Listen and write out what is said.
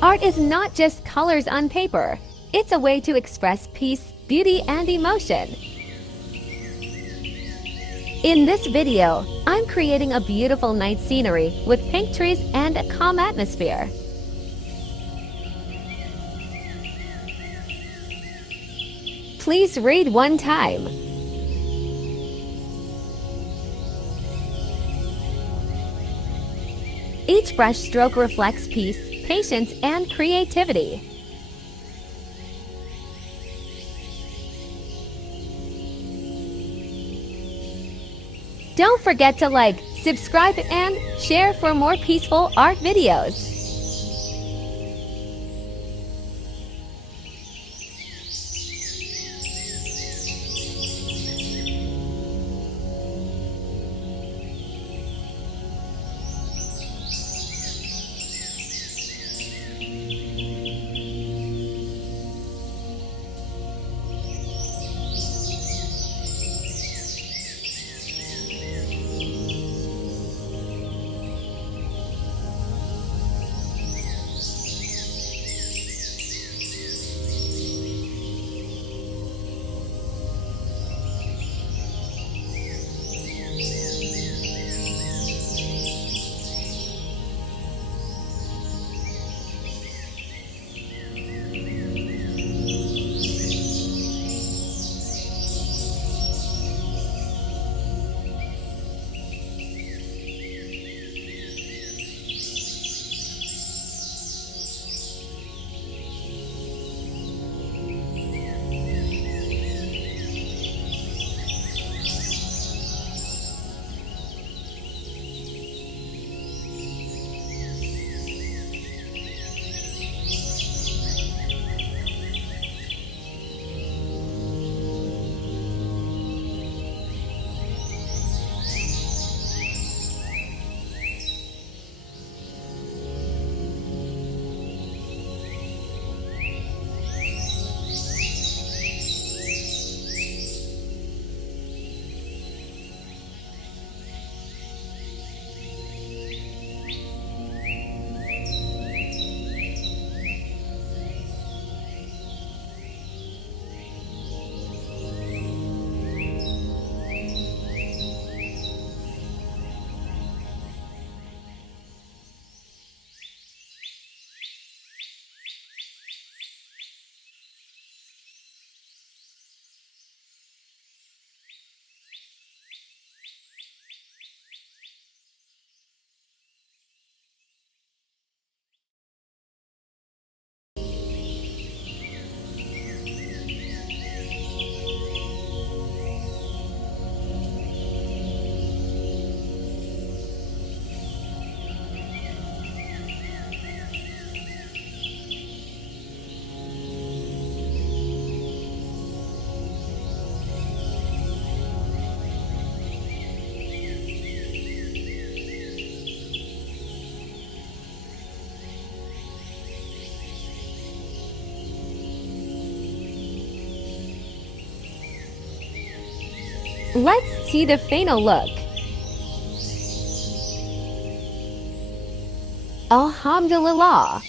Art is not just colors on paper. It's a way to express peace, beauty, and emotion. In this video, I'm creating a beautiful night scenery with pink trees and a calm atmosphere. Please read one time. Each brush stroke reflects peace, patience, and creativity. Don't forget to like, subscribe, and share for more peaceful art videos. Let's see the final look. Alhamdulillah!